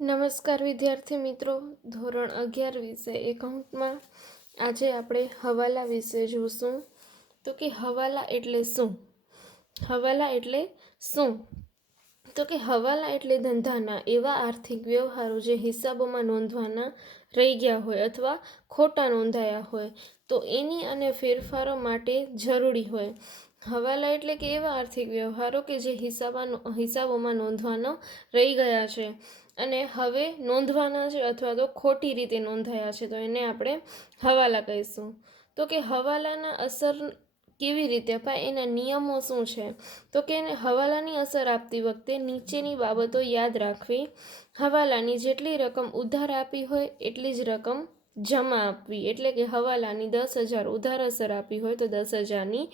નમસ્કાર વિદ્યાર્થી મિત્રો, ધોરણ 11 વિષય એકાઉન્ટમાં આજે આપણે હવાલા વિશે જોશું. તો કે હવાલા એટલે શું? હવાલા એટલે શું? તો કે હવાલા એટલે ધંધાના એવા આર્થિક વ્યવહારો જે હિસાબોમાં નોંધવાના રહી ગયા હોય અથવા ખોટા નોંધાયા હોય તો એની અને ફેરફારો માટે જરૂરી હોય. હવાલા એટલે કે એવા આર્થિક વ્યવહારો કે જે હિસાબોમાં નોંધવાનો રહી ગયા છે અને હવે નોંધવાના છે અથવા તો ખોટી રીતે નોંધાયા છે તો એને આપણે હવાલા કહીશું. તો કે હવાલાના અસર કેવી રીતે અપાય, એના નિયમો શું છે? તો કે એને હવાલાની અસર આપતી વખતે નીચેની બાબતો યાદ રાખવી. હવાલાની જેટલી રકમ ઉધાર આપી હોય એટલી જ રકમ જમા આપવી, એટલે કે હવાલાની 10,000 ઉધાર અસર આપી હોય તો 10,000ની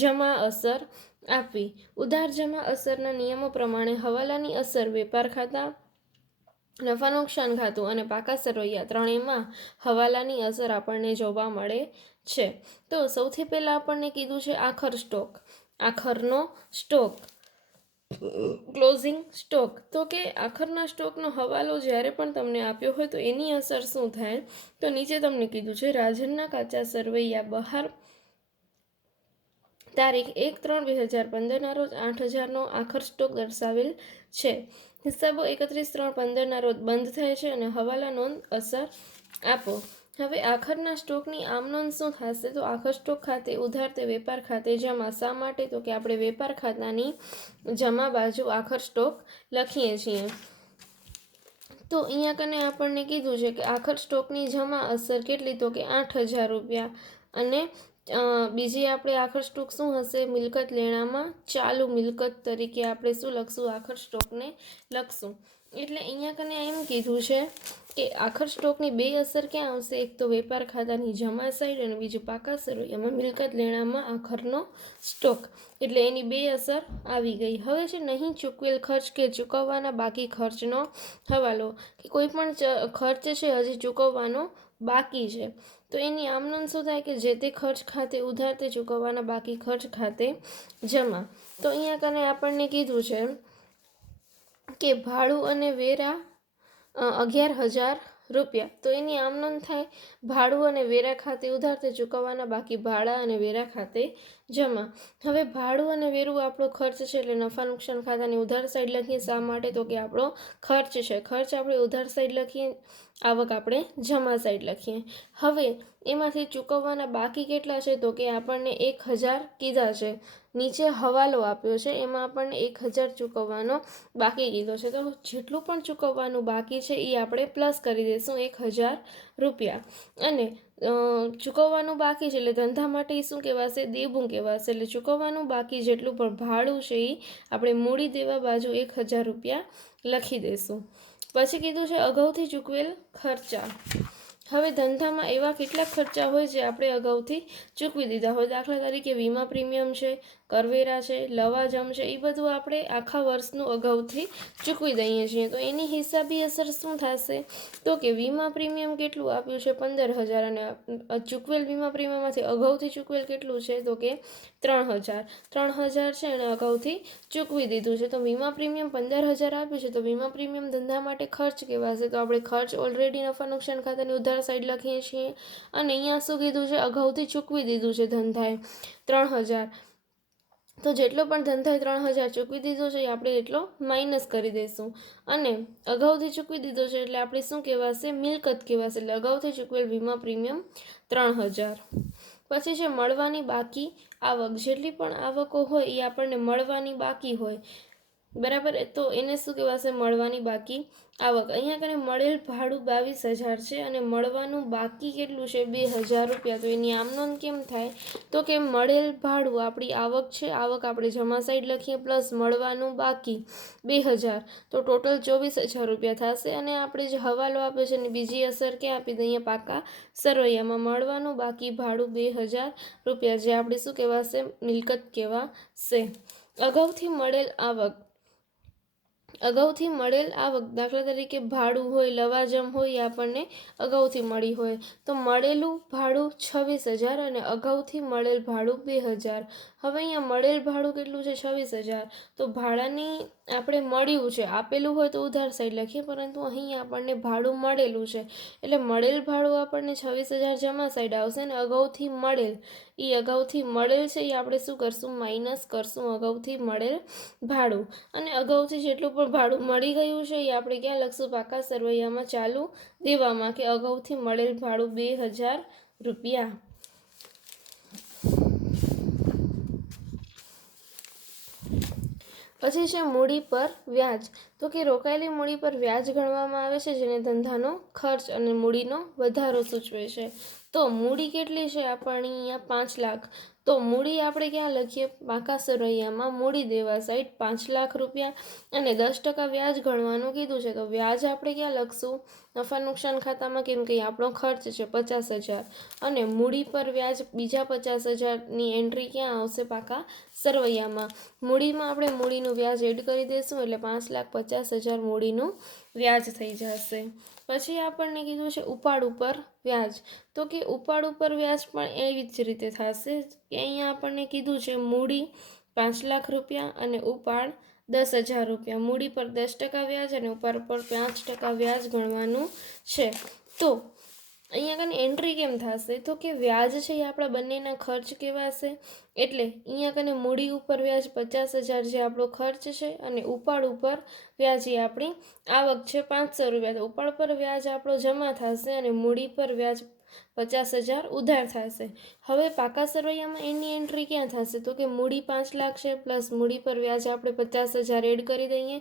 જમા અસર આપવી. ઉધાર જમા અસરના નિયમો પ્રમાણે હવાલાની અસર વેપાર ખાતા, નફા નુકસાન ખાતું અને પાકા સરવૈયા ત્રણેયમાં હવાલાની અસર આપણને જોવા મળે છે. તો સૌથી પહેલાં આપણને કીધું છે આખર સ્ટોક, આખરનો સ્ટોક, ક્લોઝિંગ સ્ટોક. તો કે આખરના સ્ટોકનો હવાલો જ્યારે પણ તમને આપ્યો હોય તો એની અસર શું થાય? તો નીચે તમને કીધું છે રાજનના કાચા સરવૈયા બહાર તારીખ 1/3/2015 રોજ 8,000નો આખર સ્ટોક દર્શાવેલ છે. હિસાબો 31/3/15 રોજ બંધ થાય છે અને હવાલા નોંધ અસર આપો. હવે આખરના સ્ટોકની આમ નોંધ શું થશે? તો આખર સ્ટોક ખાતે ઉધાર તે વેપાર ખાતે જમા. શા માટે? તો કે આપણે વેપાર ખાતાની જમા બાજુ આખર સ્ટોક લખીએ છીએ. તો અહીંયા કને આપણને કીધું છે કે આખર સ્ટોકની જમા અસર કેટલી? તો કે 8,000 રૂપિયા. અને બીજી આપણે આખર સ્ટોક શું હશે? મિલકત લેણામાં ચાલુ મિલકત તરીકે આપણે શું લખશું? આખર સ્ટોકને લખશું. એટલે અહીંયા કને એમ કીધું છે કે આખર સ્ટોકની બે અસર ક્યાં આવશે? એક તો વેપાર ખાતાની જમા સાઈડ અને બીજું પાકા સરવૈયામાં મિલકત લેણામાં આખરનો સ્ટોક. એટલે એની બે અસર આવી ગઈ. હવે છે નહીં ચૂકવેલ ખર્ચ કે ચૂકવવાના બાકી ખર્ચનો હવાલો, કે કોઈ પણ ખર્ચ છે હજી ચૂકવવાનો બાકી છે તો એની આમ નોંધ શું થાય? કે જે તે ખર્ચ ખાતે ઉધાર તે ચૂકવવાના બાકી ખર્ચ ખાતે જમા. તો અહીંયા કને આપણને કીધું છે કે ભાડું અને વેરા 11,000 રૂપિયા. તો એની આમ નોંધ થાય ભાડું અને વેરા ખાતે ઉધાર તે ચૂકવવાના બાકી ભાડા અને વેરા ખાતે જમા. હવે ભાડું અને વેરું આપણો ખર્ચ છે એટલે નફા નુકસાન ખાતાની ઉધાર સાઈડ લખીએ. શા માટે? તો કે આપણો ખર્ચ છે, ખર્ચ આપણે ઉધાર સાઈડ લખીએ, આવક આપણે જમા સાઈડ લખીએ. હવે એમાંથી ચૂકવવાના બાકી કેટલા છે? તો કે આપણને 1,000 કીધા છે. નીચે હવાલો આપ્યો છે એમાં આપણને 1,000 ચૂકવવાનો બાકી કીધો છે. તો જેટલું પણ ચૂકવવાનું બાકી છે એ આપણે પ્લસ કરી દઈશું 1,000 રૂપિયા. અને ચૂકવવાનું બાકી છે એટલે ધંધા માટે શું કહેવાશે? દેવું કહેવાશે. એટલે ચૂકવવાનું બાકી જેટલું પણ ભાડું છે એ આપણે મૂડી દેવા બાજુ 1,000 રૂપિયા લખી દઈશું. પછી કીધું છે અગાઉથી ચૂકવેલ ખર્ચા. હવે ધંધામાં એવા કેટલાક ખર્ચા હોય જે આપણે અગાઉથી ચૂકવી દીધા હોય. દાખલા તરીકે વીમા પ્રીમિયમ છે, કરવેરા છે, લવાજમ છે, એ બધું આપણે આખા વર્ષનું અગાઉથી ચૂકવી દઈએ છીએ. તો એની હિસાબી અસર શું થશે? તો કે વીમા પ્રીમિયમ કેટલું આપ્યું છે? 15,000. અને ચૂકવેલ વીમા પ્રીમિયમમાંથી અગાઉથી ચૂકવેલ કેટલું છે? તો કે 3,000. 3,000 છે અને અગાઉથી ચૂકવી દીધું છે. તો વીમા પ્રીમિયમ 15,000 આપ્યું છે તો વીમા પ્રીમિયમ ધંધા માટે ખર્ચ કહેવાશે. તો આપણે ખર્ચ ઓલરેડી નફા નુકસાન ખાતાની ઉધાર સાઈડ લખીએ છીએ. અને અહીંયા શું કીધું છે? અગાઉથી ચૂકવી દીધું છે ધંધાએ 3,000. તો જેટલો પણ ધંધાએ 3,000 ચૂકવી દીધો છે એ આપણે એટલો માઇનસ કરી દઈશું. અને અગાઉથી ચૂકવી દીધો છે એટલે આપણે શું કહેવાશે? મિલકત કહેવાશે. એટલે અગાઉથી ચૂકવેલ વીમા પ્રીમિયમ 3,000. પછી છે મળવાની બાકી આવક. જેટલી પણ આવકો હોય એ આપણને મળવાની બાકી હોય, બરાબર. તો એને શું કહેવાશે? મળવાની બાકી આવક. અહીંયા કને મળેલ ભાડું 22,000 છે અને મળવાનું બાકી કેટલું છે? 2,000 રૂપિયા. તો એની આમ નોંધ કેમ થાય? તો કે મળેલ ભાડું આપણી આવક છે, આવક આપણે જમા સાઈડ લખીએ, પ્લસ મળવાનું બાકી 2,000. તો ટોટલ 24,000 રૂપિયા થશે. અને આપણે જે હવાલો આપ્યો છે એની બીજી અસર ક્યાં આપી દઈએ? અહીંયા પાકા સરવૈયામાં મળવાનું બાકી ભાડું 2,000 રૂપિયા, જે આપણે શું કહેવાશે? મિલકત કહેવાશે. અગાઉથી મળેલ આવક. અગાઉથી મળેલ આવક, દાખલા તરીકે ભાડું હોય, લવાજમ હોય, એ આપણને અગાઉથી મળી હોય તો મળેલું ભાડું 26,000 અને અગાઉથી મળેલ ભાડું 2,000. હવે અહીંયા મળેલ ભાડું કેટલું છે? 26,000. તો ભાડાની આપણે મળ્યું છે, આપેલું હોય તો ઉધાર સાઈડ લખીએ, પરંતુ અહીં આપણને ભાડું મળેલું છે એટલે મળેલ ભાડું આપણને 26,000 જમા સાઈડ આવશે અને અગાઉથી મળેલ છે એ આપણે શું કરશું? માઇનસ કરશું અગાઉથી મળેલ ભાડું. અને અગાઉથી જેટલું પણ ભાડું મળી ગયું છે એ આપણે ક્યાં લખશું? પાકા સરવૈયામાં ચાલુ દેવામાં, કે અગાઉથી મળેલ ભાડું 2,000 રૂપિયા. પછી છે મૂડી પર વ્યાજ. તો કે રોકાયેલી મૂડી પર વ્યાજ ગણવામાં આવે છે, જેને ધંધાનો ખર્ચ અને મૂડીનો વધારો સૂચવે છે. તો મૂડી કેટલી છે આપણી? અહીંયા 5 લાખ. તો મૂડી આપણે ક્યાં લખીએ? પાકા સરવૈયામાં મૂડી દેવા સાઈડ 5 લાખ રૂપિયા અને 10% વ્યાજ ગણવાનું કીધું છે. તો વ્યાજ આપણે ક્યાં લખશું? નફા નુકસાન ખાતામાં, કેમ કે આપણો ખર્ચ છે 50,000 અને મૂડી પર વ્યાજ બીજા 50,000ની એન્ટ્રી ક્યાં આવશે? પાકા સરવૈયામાં. મૂડીમાં આપણે મૂડીનું વ્યાજ એડ કરી દઈશું એટલે 5,50,000 મૂડીનું વ્યાજ થઈ જશે. પછી આપણને કીધું છે ઉપાડ ઉપર વ્યાજ. તો કે ઉપાડ ઉપર વ્યાજ પણ એવી જ રીતે થશે કે અહીંયા આપણને કીધું છે મૂડી 5 લાખ રૂપિયા અને ઉપાડ 10,000 રૂપિયા. મૂડી પર 10% વ્યાજ અને ઉપાડ પર 5% વ્યાજ ગણવાનું છે. તો અહીંયા કને એન્ટ્રી કેમ થશે? તો કે વ્યાજ છે એ આપણા બંનેના ખર્ચ કહેવાશે. એટલે અહીંયા કને મૂડી ઉપર વ્યાજ 50,000 જે આપણો ખર્ચ છે અને ઉપાડ ઉપર વ્યાજ એ આપણી આવક છે 500 રૂપિયા. તો ઉપાડ પર વ્યાજ આપણો જમા થશે અને મૂડી પર વ્યાજ 50,000 ઉધાર થશે. હવે પાકા સરવૈયામાં એની એન્ટ્રી ક્યાં થશે? તો કે મૂડી 5 લાખ છે પ્લસ મૂડી પર વ્યાજ આપણે 50,000 એડ કરી દઈએ,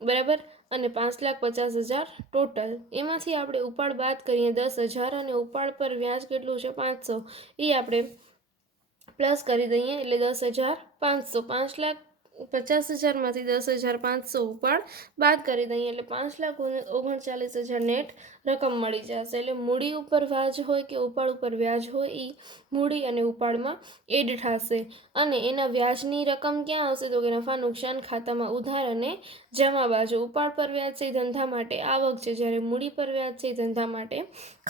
બરાબર, અને 5,50,000 ટોટલ. એમાંથી આપણે ઉપાડ બાદ કરીએ 10,000 અને ઉપાડ પર વ્યાજ કેટલું છે? 500. એ આપણે પ્લસ કરી દઈએ એટલે 10,500. 5,50,000માંથી 10,500 ઉપાડ બાદ કરી દઈએ એટલે 5,39,000 નેટ રકમ મળી જશે. એટલે મૂડી ઉપર વ્યાજ હોય કે ઉપાડ ઉપર વ્યાજ હોય એ મૂડી અને ઉપાડમાં એડ થશે અને એના વ્યાજની રકમ ક્યાં આવશે? તો કે નફા નુકસાન ખાતામાં ઉધાર અને જમા બાજુ. ઉપાડ પર વ્યાજ છે ધંધા માટે આવક છે, જ્યારે મૂડી પર વ્યાજ છે ધંધા માટે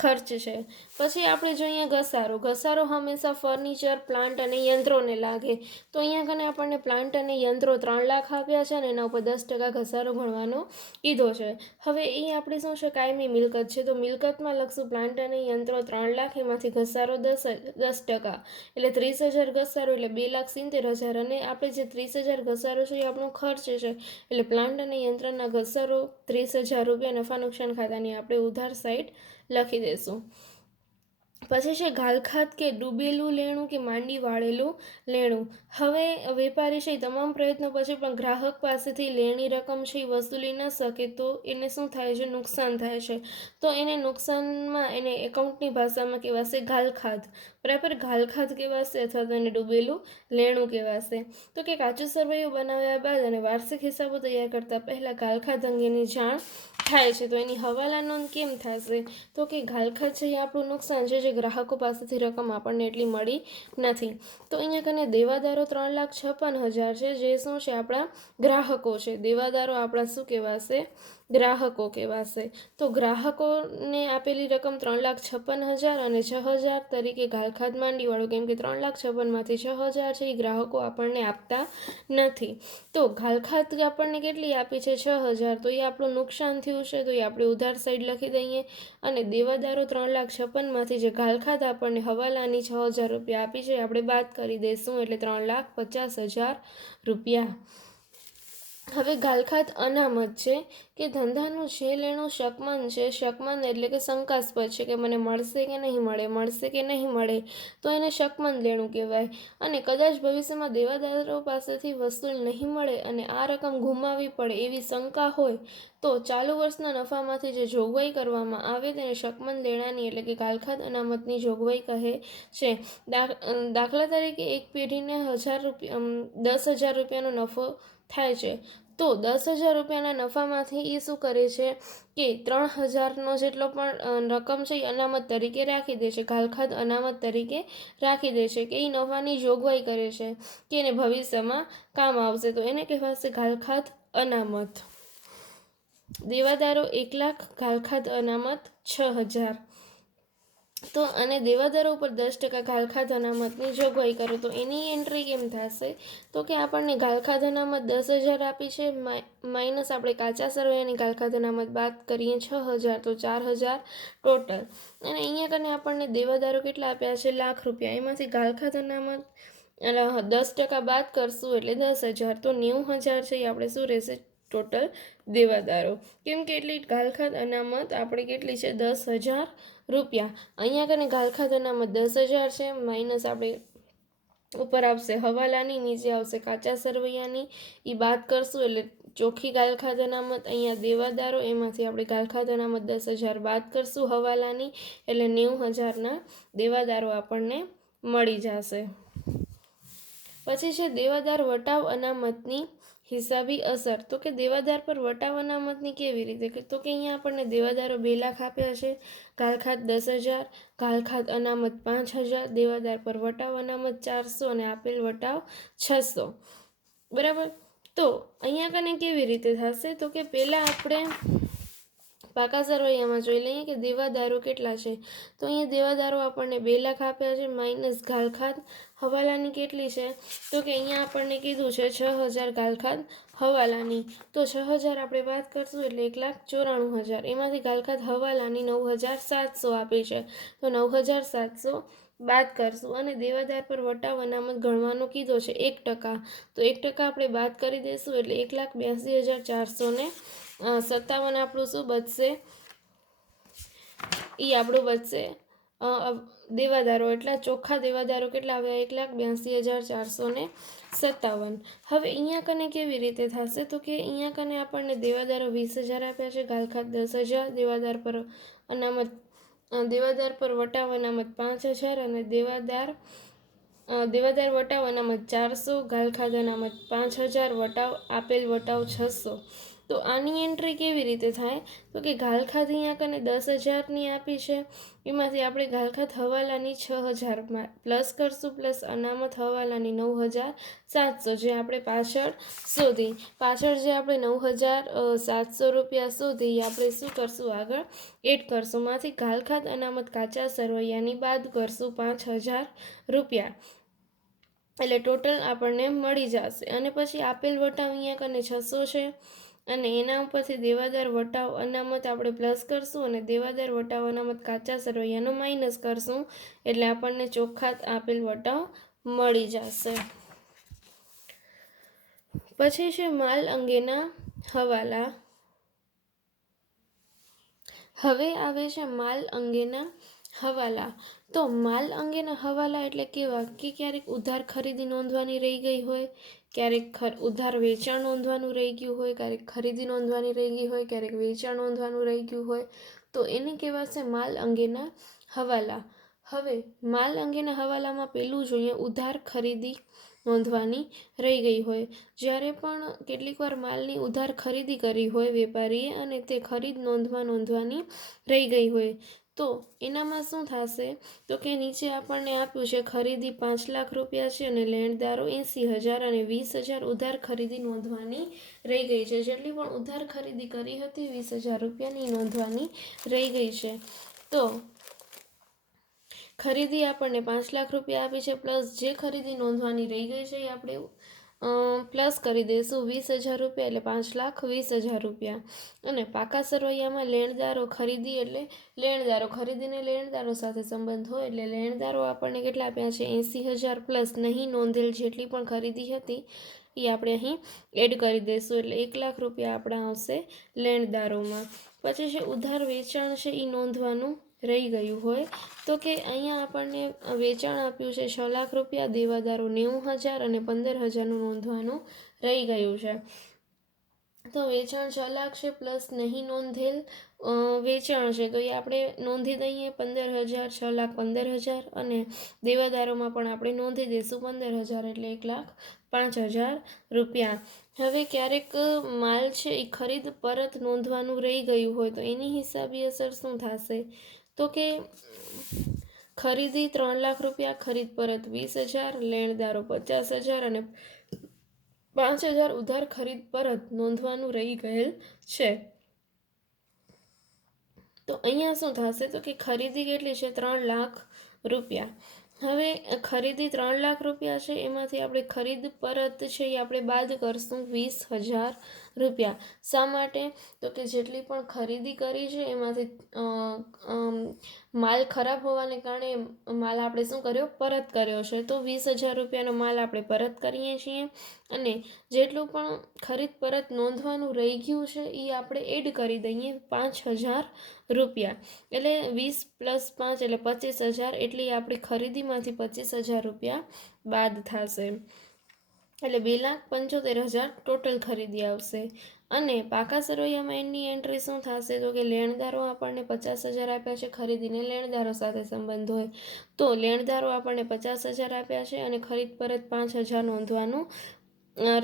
ખર્ચ છે. પછી આપણે જોઈએ ઘસારો. ઘસારો હંમેશા ફર્નિચર, પ્લાન્ટ અને યંત્રોને લાગે. તો અહીંયા કને આપણને પ્લાન્ટ અને યંત્રો 3 લાખ આપ્યા છે અને એના ઉપર 10% ઘસારો ગણવાનો કીધો છે. હવે એ આપણી શું છે? કાયમી મિલકત છે. તો મિલકતમાં લખશું પ્લાન્ટ અને યંત્રો 3 લાખ, એમાંથી ઘસારો 10% એટલે 30,000 ઘસારો એટલે 2,70,000 અને આપણે જે 30,000 ઘસારો છે એ આપણો ખર્ચ છે એટલે પ્લાન્ટ અને યંત્રના ઘસારો 30,000 રૂપિયા નફા નુકસાન ખાતાની આપણે ઉધાર સાઈડ લખી દઈશું. પછી છે ઘાલખાત કે ડૂબેલું લેણું કે માંડી વાળેલું લેણું. હવે વેપારી છે તમામ પ્રયત્નો પછી પણ ગ્રાહક પાસેથી લેણી રકમ છે એ વસૂલી ન શકે તો એને શું થાય છે? નુકસાન થાય છે. તો એને નુકસાનમાં એને એકાઉન્ટની ભાષામાં કહેવાશે ઘાલખાત, બરાબર, ઘાલખાત કહેવાશે અથવા તો એને ડૂબેલું લેણું કહેવાશે. તો કે કાચું સરવૈયું બનાવ્યા બાદ અને વાર્ષિક હિસાબો તૈયાર કરતા પહેલાં ઘાલખાત અંગેની જાણ થાય છે. તો એની હવાલા નોંધ કેમ થશે? તો કે ઘાલખાત છે એ આપણું નુકસાન છે, જે ગ્રાહકો પાસેથી રકમ આપણને એટલી મળી નથી. તો અહીંયા કને દેવાદારો 3,56,000 છે, જે શું છે? આપણા ગ્રાહકો છે. દેવાદારો આપણા શું કહેવાશે? ગ્રાહકો કહેવાશે. તો ગ્રાહકોને આપેલી રકમ 3,56,000 અને 6,000 તરીકે ઘાલખાત માંડીવાળો, કેમ કે 3,56,000માંથી 6,000 છે એ ગ્રાહકો આપણને આપતા નથી. તો ઘાલખાત આપણને કેટલી આપી છે? 6,000. તો એ આપણું નુકસાન થયું છે, તો એ આપણે ઉધાર સાઈડ લખી દઈએ અને દેવાદારો 3,56,000માંથી જે ઘાલખાત આપણને હવાલાની 6,000 રૂપિયા આપી છે આપણે બાદ કરી દઈશું એટલે 3,50,000 રૂપિયા. હવે ઘાલખાત અનામત છે કે ધંધાનું જે લેણું શકમન છે, શકમન એટલે કે શંકાસ્પદ છે કે મને મળશે કે નહીં મળે, મળશે કે નહીં મળે, તો એને શકમન લેણું કહેવાય. અને કદાચ ભવિષ્યમાં દેવાદારો પાસેથી વસૂલ નહીં મળે અને આ રકમ ગુમાવવી પડે એવી શંકા હોય તો ચાલુ વર્ષના નફામાંથી જે જોગવાઈ કરવામાં આવે તેને શકમન લેણાની એટલે કે ઘાલખાત અનામતની જોગવાઈ કહે છે. દાખલા તરીકે એક પેઢીને 10,000 રૂપિયાનો નફો થાય છે, તો 10,000 રૂપિયાના નફામાંથી એ શું કરે છે કે 3,000નો જેટલો પણ રકમ છે એ અનામત તરીકે રાખી દે છે, ઘાલખાત અનામત તરીકે રાખી દે છે, કે એ નફાની જોગવાઈ કરે છે કે એને ભવિષ્યમાં કામ આવશે. તો એને કહેવાશે ઘાલખાત અનામત. દેવાદારો 1,00,000, ઘાલખાદ અનામત 6,000. તો અને દેવાદારો ઉપર 10% ઘાલખાદ અનામતની જોગવાઈ કરો તો એની એન્ટ્રી કેમ થશે? તો કે આપણને ઘાલખાદ અનામત 10,000 આપી છે, માઇનસ આપણે કાચા સરવૈયાની ઘાલખાદ અનામત બાદ કરીએ 6,000, તો 4,000 ટોટલ. અને અહીંયા કને આપણને દેવાદારો કેટલા આપ્યા છે? ₹1,00,000. એમાંથી ઘાલખાદ અનામત 10% બાદ કરશું એટલે 10,000, તો 90,000 છે એ આપણે શું રહેશે? ટોટલ દેવાદારો. કેમ કે એટલી ઘાલખાદ અનામત આપણે કેટલી છે? ₹10,000. અહીંયા કને ઘાલખાદ અનામત 10,000 છે, માઇનસ આપણે ઉપર આવશે હવાલાની, નીચે આવશે કાચા સરવૈયાની, એ બાદ કરશું એટલે ચોખ્ખી ઘાલખાદ અનામત. અહીંયા દેવાદારો, એમાંથી આપણે ઘાલખાદ અનામત 10,000 બાદ કરશું હવાલાની એટલે 90,000ના દેવાદારો આપણને મળી જશે. પછી છે દેવાદાર વટાવ અનામતની હિસાબી અસર. તો કે દેવાદાર પર વટાવ અનામતની કેવી રીતે? તો કે અહીંયા આપણને દેવાદારો 2,00,000 આપ્યા છે, ઘાલખાદ 10,000, ઘાલખાદ અનામત 5,000, દેવાદાર પર વટાવ અનામત 400 અને આપેલ વટાવ 600. બરાબર. તો અહીંયા કને કેવી રીતે થશે? તો કે પહેલાં આપણે પાકા સરવૈયામાં જોઈ લઈએ કે દેવાદારો કેટલા છે. તો અહીંયા દેવાદારો આપણને 2,00,000 આપ્યા છે, માઇનસ ઘાલખાદ હવાલાની કેટલી છે? તો કે અહીંયા આપણને કીધું છે 6,000 ઘાલખાદ હવાલાની. તો 6,000 આપણે વાત કરશું એટલે 1,94,000. એમાંથી ઘાલખાદ હવાલાની 9,700 આપી છે, તો 9,700 બાદ કરશું. અને દેવાદાર પર વટાવ અનામત ગણવાનો કીધો છે 1%, તો 1% આપણે બાદ કરી દઈશું એટલે 1,82,457 આપણું શું બચશે? એ આપણું બચશે દેવાદારો. એટલા ચોખ્ખા દેવાદારો કેટલા આવ્યા? 1,82,457. હવે અહીંયા કને કેવી રીતે થશે? તો કે અહીંયા કને આપણને દેવાદારો 20,000 આપ્યા છે, ઘાલખાદ 10,000, દેવાદાર પર વટાવ અનામત 5,000 અને દેવાદાર વટાવ અનામત 400, ઘાલખાદ અનામત 5,000, વટાવ આપેલ વટાવ 600. તો આની એન્ટ્રી કેવી રીતે થાય? તો કે ઘાલખાદ અહીંયા કને 10,000ની આપી છે, એમાંથી આપણે ઘાલખાદ હવાલાની 6,000 પ્લસ કરશું, પ્લસ અનામત હવાલાની 9,700, જે આપણે પાછળ જે આપણે 9,700 રૂપિયા શોધી એ આપણે શું કરશું? આગળ એડ કરશું. માંથી ઘાલખાદ અનામત કાચા સરવૈયાની બાદ કરશું 5,000 રૂપિયા, એટલે ટોટલ આપણને મળી જશે. અને પછી આપેલ વટાવ અહીંયા કને 600 છે, અને એના ઉપરથી દેવાદાર વટાવ અનામત આપણે પ્લસ કરશું અને દેવાદાર વટાવ અનામત કાચા સરવૈયાનો માઇનસ કરશું, એટલે આપણને ચોખ્ખા આપેલ વટાવ મળી જશે. પછી છે માલ અંગેના હવાલા. હવે આવે છે માલ અંગેના હવાલા. તો માલ અંગેના હવાલા એટલે કેવા? કે ક્યારેક ઉધાર ખરીદી નોંધવાની રહી ગઈ હોય, ક્યારેક ઉધાર વેચાણ નોંધવાનું રહી ગયું હોય, ક્યારેક ખરીદી નોંધવાની રહી ગઈ હોય, ક્યારેક વેચાણ નોંધવાનું રહી ગયું હોય, તો એને કહેવાશે માલ અંગેના હવાલા. હવે માલ અંગેના હવાલામાં પહેલું જોઈએ ઉધાર ખરીદી નોંધવાની રહી ગઈ હોય. જ્યારે પણ કેટલીક વાર માલની ઉધાર ખરીદી કરી હોય વેપારીએ અને તે ખરીદ નોંધવાની રહી ગઈ હોય, તો એનામાં શું થશે? તો કે નીચે આપણને આપ્યું છે ખરીદી 5,00,000 રૂપિયા છે અને લેણદારો 80,000 અને 20,000 ઉધાર ખરીદી નોંધવાની રહી ગઈ છે. જેટલી પણ ઉધાર ખરીદી કરી હતી 20,000 રૂપિયાની નોંધવાની રહી ગઈ છે. તો ખરીદી આપણને 5,00,000 રૂપિયા આપી છે, પ્લસ જે ખરીદી નોંધવાની રહી ગઈ છે એ આપણે પ્લસ કરી દઈશું 20,000 રૂપિયા, એટલે 5,20,000 રૂપિયા. અને પાકા સરવૈયામાં લેણદારો ખરીદી એટલે લેણદારો ખરીદીને લેણદારો સાથે સંબંધ હોય એટલે લેણદારો આપણને કેટલા આપ્યા છે? 80,000 પ્લસ નહીં નોંધેલ જેટલી પણ ખરીદી હતી એ આપણે અહીં એડ કરી દઈશું, એટલે 1,00,000 રૂપિયા આપણા આવશે લેણદારોમાં. પછી છે ઉધાર વેચાણ છે એ નોંધવાનું રહી ગયું હોય, તો કે અહીંયા આપણને વેચાણ આપ્યું છે 6,00,000 રૂપિયા, દેવાદારો 90,000 અને 15,000નું નોંધવાનું રહી ગયું છે. તો વેચાણ 6,00,000 છે પ્લસ નહીં નોંધેલ વેચાણ છે, તો એ આપણે નોંધી દઈએ 15,000, 6,00,000 15,000, અને દેવાદારોમાં પણ આપણે નોંધી દઈશું 15,000, એટલે 1,05,000 રૂપિયા. હવે ક્યારેક માલ છે એ ખરીદ પરત નોંધવાનું રહી ગયું હોય તો એની હિસાબી અસર શું થશે? તો કે ખરીદી 3,00,000 રૂપિયા, ખરીદ પરત 20,000, લેણદારો 50,000 અને 5,000 ઉધાર ખરીદ પરત નોંધવાનું રહી ગયેલ છે. અહીંયા શું થશે તો કે ખરીદી કેટલી છે 3 લાખ રૂપિયા. હવે ખરીદી 3 લાખ રૂપિયા છે, એમાંથી આપણે ખરીદ પરત છે એ આપણે બાદ કરશું 20,000 રૂપિયા. શા માટે તો કે જેટલી પણ ખરીદી કરી છે એમાંથી માલ ખરાબ હોવાને કારણે માલ આપણે શું કર્યો પરત કર્યો છે, તો 20,000 રૂપિયાનો માલ આપણે પરત કરીએ છીએ. અને જેટલું પણ ખરીદ પરત નોંધવાનું રહી ગયું છે એ આપણે એડ કરી દઈએ 5,000 રૂપિયા. એટલે 20 + 5 એટલે 25,000, એટલી આપણી ખરીદીમાંથી 25,000 રૂપિયા બાદ થશે. એટલે 2,75,000 ટોટલ ખરીદી આવશે. અને પાકા સરવૈયામાં એની એન્ટ્રી શું થશે તો કે લેણદારો આપણને 50,000 આપ્યા છે, ખરીદીને લેણદારો સાથે સંબંધ હોય તો લેણદારો આપણને 50,000 આપ્યા છે અને ખરીદ પરત 5,000 નોંધવાનું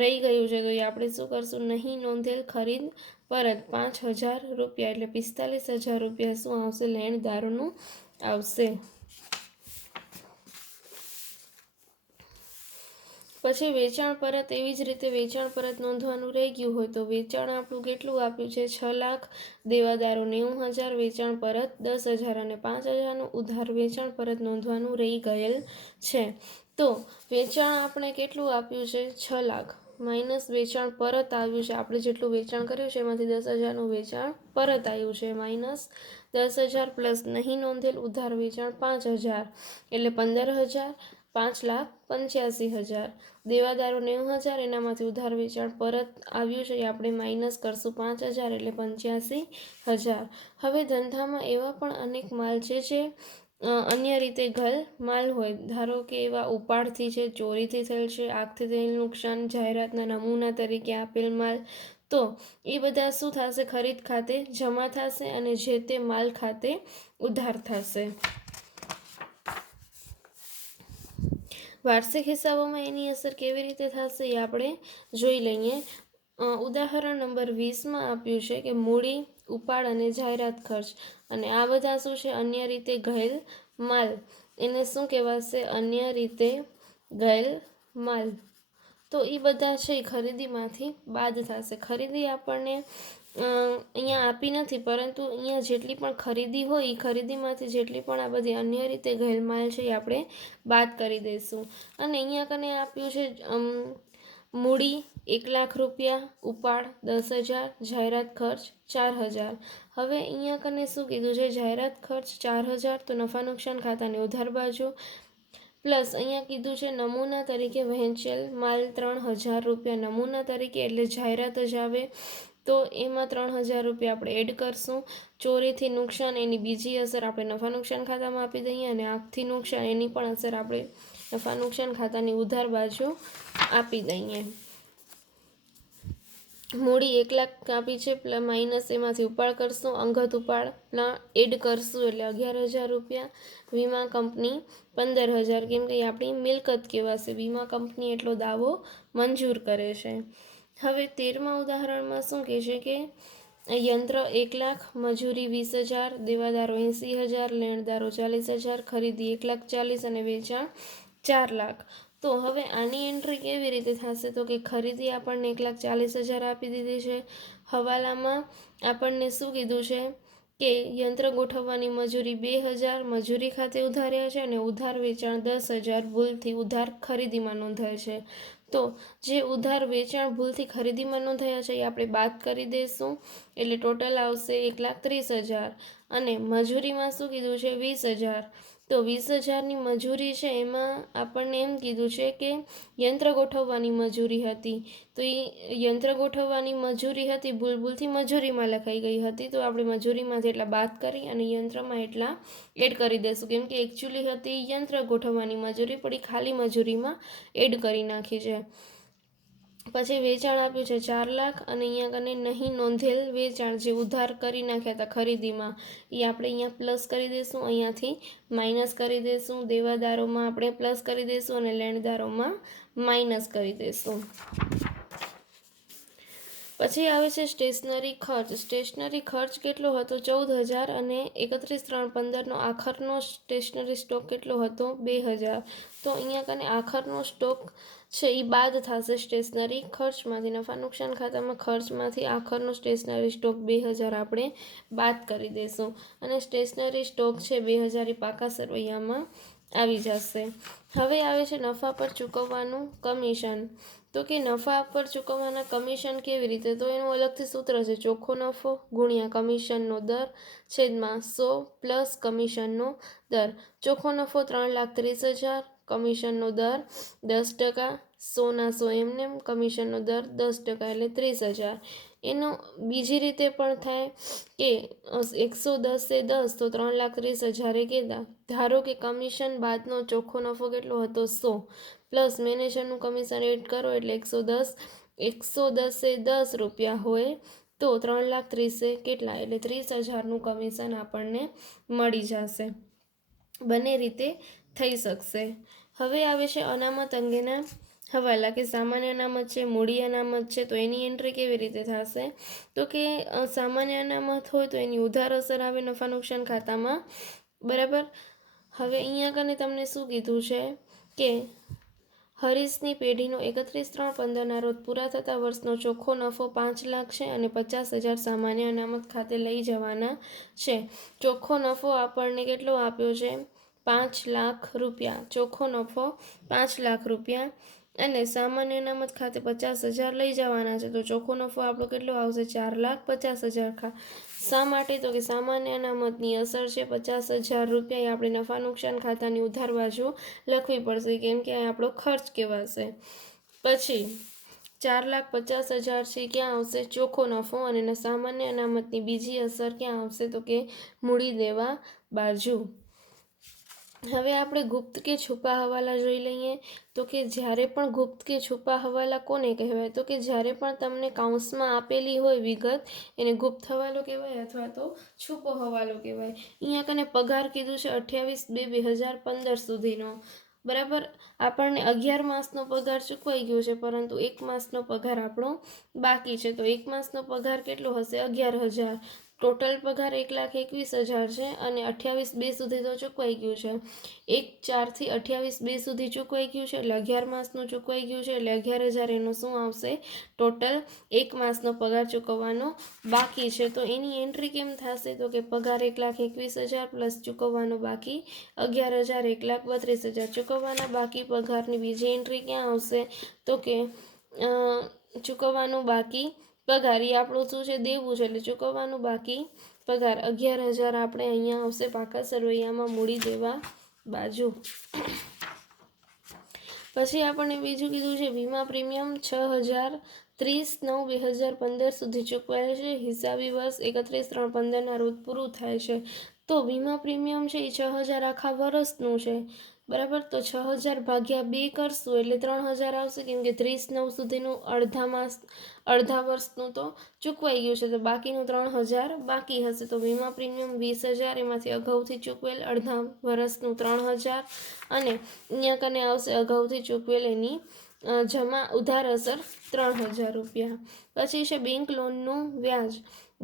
રહી ગયું છે, તો એ આપણે શું કરશું, નહીં નોંધેલ ખરીદ પરત 5,000 રૂપિયા એટલે 45,000 રૂપિયા શું આવશે, લેણદારોનું આવશે. પછી વેચાણ પરત, એવી જ રીતે વેચાણ પરત નોંધવાનું રહી ગયું હોય તો વેચાણ આપણું કેટલું આપ્યું છે 6 લાખ, દેવાદારો 90,000, વેચાણ પરત 10,000 અને 5,000નું ઉધાર વેચાણ પરત નોંધવાનું રહી ગયેલ છે. તો વેચાણ આપણે કેટલું આપ્યું છે 6 લાખ માઇનસ વેચાણ પરત આવ્યું છે, આપણે જેટલું વેચાણ કર્યું છે એમાંથી 10,000નું વેચાણ પરત આવ્યું છે, માઇનસ 10,000 પ્લસ નહીં નોંધેલ ઉધાર વેચાણ 5,000 એટલે 15,000, 5,85,000, દેવાદારો 90,000, એનામાંથી ઉધાર વેચાણ પરત આવ્યું છે એ આપણે માઇનસ કરશું 5,000 એટલે 85,000. હવે ધંધામાં એવા પણ અનેક માલ છે જે અન્ય રીતે ઘલ માલ હોય, ધારો કે એવા ઉપાડથી છે, ચોરીથી થયેલ છે, આગથી થયેલ નુકસાન, જાહેરાતના નમૂના તરીકે આપેલ માલ, તો એ બધા શું થશે, ખરીદ ખાતે જમા થશે અને જે તે માલ ખાતે ઉધાર થશે. વાર્ષિક હિસાબોમાં એની અસર કેવી રીતે થશે એ આપણે જોઈ લઈએ. ઉદાહરણ નંબર 20માં આપ્યું છે કે મૂડી, ઉપાડ અને જાહેરાત ખર્ચ, અને આ બધા શું છે, અન્ય રીતે ગયેલ માલ, એને શું કહેવાશે, અન્ય રીતે ગયેલ માલ. તો એ બધા છે ખરીદીમાંથી બાદ થશે. ખરીદી આપણને અહીંયા આપી નથી, પરંતુ અહીંયા જેટલી પણ ખરીદી હોય એ ખરીદીમાંથી જેટલી પણ આ બધી અન્ય રીતે ગયેલ માલ છે એ આપણે બાદ કરી દઈશું. અને અહીંયા કને આપ્યું છે મૂડી 1 લાખ રૂપિયા, ઉપાડ 10,000, જાહેરાત ખર્ચ 4,000. હવે અહીંયા કને શું કીધું છે, જાહેરાત ખર્ચ 4,000 તો નફા નુકસાન ખાતાની ઉધાર બાજુ, પ્લસ અહીંયા કીધું છે નમૂના તરીકે વહેંચેલ માલ 3,000 રૂપિયા, નમૂના તરીકે એટલે જાહેરાત જ આવે, તો એમાં 3,000 રૂપિયા આપણે એડ કરશું. ચોરીથી નુકસાન, એની બીજી અસર આપણે નફા નુકસાન ખાતામાં આપી દઈએ, અને આગથી નુકસાન, એની પણ અસર આપણે નફા નુકસાન ખાતાની ઉધાર બાજુ આપી દઈએ. મૂડી 1 લાખ આપી છે, માઇનસ એમાંથી ઉપાડ કરશું, અંગત ઉપાડના એડ કરશું એટલે 11,000 રૂપિયા. વીમા કંપની 15,000, કેમ કે આપણી મિલકત કહેવાશે, વીમા કંપની એટલો દાવો મંજૂર કરે છે. હવે 13મા ઉદાહરણમાં શું કહે છે કે યંત્ર 1 લાખ, મજૂરી 20,000, દેવાદારો 80,000, લેણદારો 40,000, ખરીદી 1,40,000 અને વેચાણ 4 લાખ. તો હવે આની એન્ટ્રી કેવી રીતે થશે તો કે ખરીદી આપણને 1,40,000 આપી દીધી છે, હવાલામાં આપણને શું કીધું છે કે યંત્ર ગોઠવવાની મજૂરી 2,000 મજૂરી ખાતે ઉધાર્યા છે, અને ઉધાર વેચાણ 10,000 ભૂલથી ઉધાર ખરીદીમાં નોંધાય છે. તો જે ઉધાર વેચાણ ભૂલથી ખરીદીમાં નોંધાયા છે એ આપણે બાદ કરી દઈશું, એટલે ટોટલ આવશે 1,30,000. અને મજૂરીમાં શું કીધું છે 20,000, તો 20,000ની મજૂરી છે એમાં આપણને એમ કીધું છે કે યંત્ર ગોઠવવાની મજૂરી હતી, તો એ યંત્ર ગોઠવવાની મજૂરી હતી, ભૂલથી મજૂરીમાં લખાઈ ગઈ હતી, તો આપણે મજૂરીમાંથી એટલા બાદ કરી અને યંત્રમાં એટલા એડ કરી દઈશું, કેમ કે એકચ્યુઅલી હતી યંત્ર ગોઠવવાની મજૂરી, પણ એ ખાલી મજૂરીમાં એડ કરી નાખી છે. પછી વેચાણ આપ્યું છે 4 લાખ, અને અહીંયા કને નહીં નોંધેલ વેચાણ જે ઉધાર કરી નાખ્યા હતા ખરીદીમાં એ આપણે અહીંયા પ્લસ કરી દઈશું, અહીંયાથી માઇનસ કરી દઈશું, દેવાદારોમાં આપણે પ્લસ કરી દઈશું અને લેણદારોમાં માઇનસ કરી દઈશું. પછી આવે છે સ્ટેશનરી ખર્ચ. સ્ટેશનરી ખર્ચ કેટલો હતો 14,000, અને 31/3/15નો આખરનો સ્ટેશનરી સ્ટોક કેટલો હતો 2,000. તો અહીંયા કને આખરનો સ્ટોક છે એ બાદ થશે સ્ટેશનરી ખર્ચમાંથી. નફા નુકસાન ખાતામાં ખર્ચમાંથી આખરનો સ્ટેશનરી સ્ટોક 2000 આપણે બાદ કરી દઈશું અને સ્ટેશનરી સ્ટોક છે 2000 એ પાકા સરવૈયામાં આવી જશે. હવે આવે છે નફા પર ચૂકવવાનું કમિશન. તો કે નફા પર ચૂકવવાના કમિશન કેવી રીતે? તો એનું અલગથી સૂત્ર છે, ચોખ્ખો નફો ગુણ્યા કમિશનનો દર છેદમાં 100 પ્લસ કમિશનનો દર. ચોખ્ખો નફો 3,30,000, કમિશનનો દર 10%, 100ના 100 એમને કમિશનનો દર 10% એટલે 30,000. એનો બીજી રીતે પણ થાય કે 110 એ 10 તો 3,30,000 એ કેટલા? ધારો કે કમિશન બાદનો ચોખ્ખો નફો કેટલો હતો? 100 પ્લસ મેનેજરનું કમિશન એડ કરો એટલે 110. 110 એ 10 રૂપિયા હોય તો 3,30,000 એ કેટલા? એટલે 30,000નું કમિશન આપણને મળી જશે. બંને રીતે થઈ શકશે. હવે આવે છે અનામત અંગેના હવાલા કે સામાન્ય અનામત છે, મૂડી અનામત છે, તો એની એન્ટ્રી કેવી રીતે થશે? તો કે સામાન્ય અનામત હોય તો એની ઉધાર અસર આવે નફા નુકસાન ખાતામાં, બરાબર. હવે અહીંયા કને તમને શું કીધું છે કે હરીશની પેઢીનો 31/3/15ના રોજ પૂરા થતા વર્ષનો ચોખ્ખો નફો 5 લાખ છે અને 50,000 સામાન્ય અનામત ખાતે લઈ જવાના છે. ચોખ્ખો નફો આપણને કેટલો આપ્યો છે? 5 લાખ રૂપિયા. ચોખ્ખો નફો 5 લાખ રૂપિયા અને સામાન્ય અનામત ખાતે 50,000 લઈ જવાના છે. તો ચોખ્ખો નફો આપણો કેટલો આવશે? 4,50,000. શા માટે? તો કે સામાન્ય અનામતની અસર છે 50,000 રૂપિયા. એ આપણે નફા નુકસાન ખાતાની ઉધાર બાજુ લખવી પડશે કેમ કે આ આપણો ખર્ચ કહેવાશે. પછી 4,50,000 છે ક્યાં આવશે? ચોખ્ખો નફો. અને સામાન્ય અનામતની બીજી અસર ક્યાં આવશે? તો કે મૂડી દેવા બાજુ. હવે આપણે ગુપ્ત કે છુપા હવાલા જોઈ લઈએ. તો કે જ્યારે પણ ગુપ્ત કે છુપા હવાલા કોને કહેવાય? તો કે જ્યારે પણ તમને કાઉન્સમાં આપેલી હોય વિગત એને ગુપ્ત હવાલો કહેવાય અથવા તો છુપો હવાલો કહેવાય. અહીંયા કને પગાર કીધું છે 28/2/2015 સુધીનો, બરાબર. આપણને 11 માસનો પગાર ચૂકવાઈ ગયો છે પરંતુ 1 માસનો પગાર આપણો બાકી છે. તો 1 માસનો પગાર કેટલો હશે? 11,000. ટોટલ પગાર 1,21,000 છે અને 28/2 સુધી તો ચૂકવાઈ ગયું છે. 1/4 થી 28/2 સુધી ચૂકવાઈ ગયું છે એટલે 11 માસનું ચૂકવાઈ ગયું છે એટલે 11,000 એનો શું આવશે? ટોટલ 1 માસનો પગાર ચૂકવવાનો બાકી છે. તો એની એન્ટ્રી કેમ થશે? તો કે પગાર 1,21,000 પ્લસ ચૂકવવાનો બાકી 11,000, 1,32,000. ચૂકવવાના બાકી પગારની બીજી એન્ટ્રી ક્યાં આવશે? તો કે ચૂકવવાનું બાકી પગાર એ આપણું શું છે? દેવું છે એટલે ચૂકવવાનું બાકી પગાર 11,000 આપણે અહીંયા આવશે પાકા સરવૈયામાં મૂડી દેવા બાજુ. પછી આપણને બીજું કીધું છે વીમા પ્રીમિયમ 6,030/9/2015 સુધી ચૂકવાયેલ છે. હિસાબી વર્ષ 31/3/15ના રોજ પૂરું થાય છે. તો વીમા પ્રીમિયમ છે એ 6,000 આખા વર્ષનું છે, બરાબર. તો 6,000 ભાગ્યા 2 કરશું એટલે 3,000 આવશે કેમ કે 30/9 સુધીનું અડધા વર્ષનું તો ચૂકવાઈ ગયું છે તો બાકીનું 3,000 બાકી હશે. તો વીમા પ્રીમિયમ 20,000, એમાંથી અગાઉથી ચૂકવેલ અડધા વર્ષનું 3,000 અને અહીંયા કને આવશે અગાઉથી ચૂકવેલ એની જમા ઉધાર અસર 3,000 રૂપિયા. પછી છે બેંક લોનનું વ્યાજ.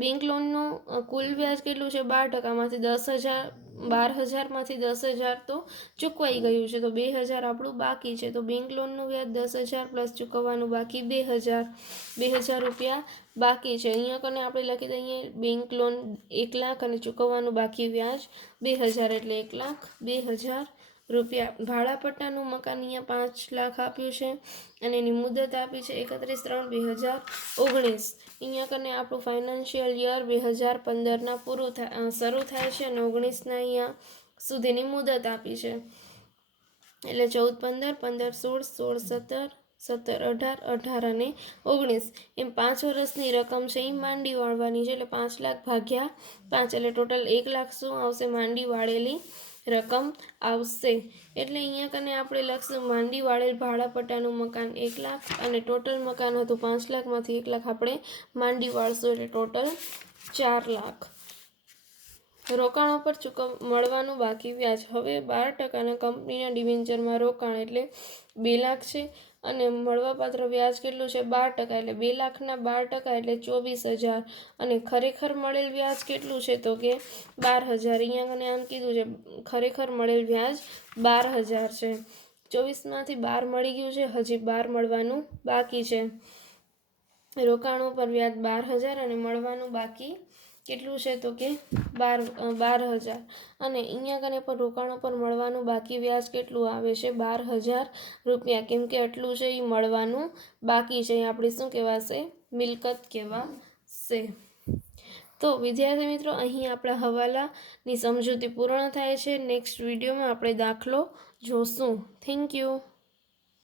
બેંક લોનનું કુલ વ્યાજ કેટલું છે? 12%. 12,000માંથી 10,000 તો ચૂકવાઈ ગયું છે તો 2,000 આપણું બાકી છે. તો બેંક લોનનું વ્યાજ 10,000 પ્લસ ચૂકવવાનું બાકી 2,000 રૂપિયા બાકી છે. અહીંયા કને આપણે લખી દઈએ બેંક લોન 1 લાખ અને ચૂકવવાનું બાકી વ્યાજ 2,000 એટલે 1,02,000 રૂપિયા. ભાડાપટ્ટાનું મકાન અહીંયા 5 લાખ આપ્યું છે અને એની મુદત આપી છે 31/3/2019. અહીંયા કને આપણું ફાઇનાન્શિયલ યર 2015ના શરૂ થાય છે અને 19ના અહીંયા સુધીની મુદત આપી છે એટલે 14/15, 15/16, 16/17, 17/18, 18 અને 19 એમ 5 વર્ષની રકમ છે એ માંડી વાળવાની છે. એટલે 5 લાખ ભાગ્યા 5 એટલે ટોટલ 1 લાખ શું આવશે? માંડી વાળેલી રકમ આવશે. એટલે અહીંયા કને આપણે લખશું માંડી વાળેલ ભાડાપટ્ટાનું મકાન 1 લાખ અને ટોટલ મકાન હતું 5 લાખમાંથી 1 લાખ આપણે માંડી વાળશું એટલે ટોટલ 4 લાખ. રોકાણો પર મળવાનું બાકી વ્યાજ. હવે 12%ના કંપનીના ડિવેન્ચરમાં રોકાણ એટલે 2 લાખ છે અને મળવાપાત્ર વ્યાજ કેટલું છે? 12% એટલે 2 લાખના 12% એટલે 24,000 અને ખરેખર મળેલ વ્યાજ કેટલું છે? તો કે 12,000. અહીંયા મને આમ કીધું છે ખરેખર મળેલ વ્યાજ 12,000 છે. 24માંથી 12 મળી ગયું છે, હજી 12 મળવાનું બાકી છે. રોકાણો પર વ્યાજ 12,000 અને મળવાનું બાકી કેટલું છે તો કે 12,000 અને અહીંયા કને પણ રોકાણો પર મળવાનું બાકી વ્યાજ કેટલું આવે છે 12,000 રૂપિયા. કેમ કે આટલું છે એ મળવાનું બાકી છે, આપણે શું કહેવાશે મિલકત કહેવાશે. તો વિદ્યાર્થી મિત્રો, અહીં આપણા હવાલાની સમજૂતી પૂર્ણ થાય છે. નેક્સ્ટ વિડીયોમાં આપણે દાખલો જોશું. Thank you.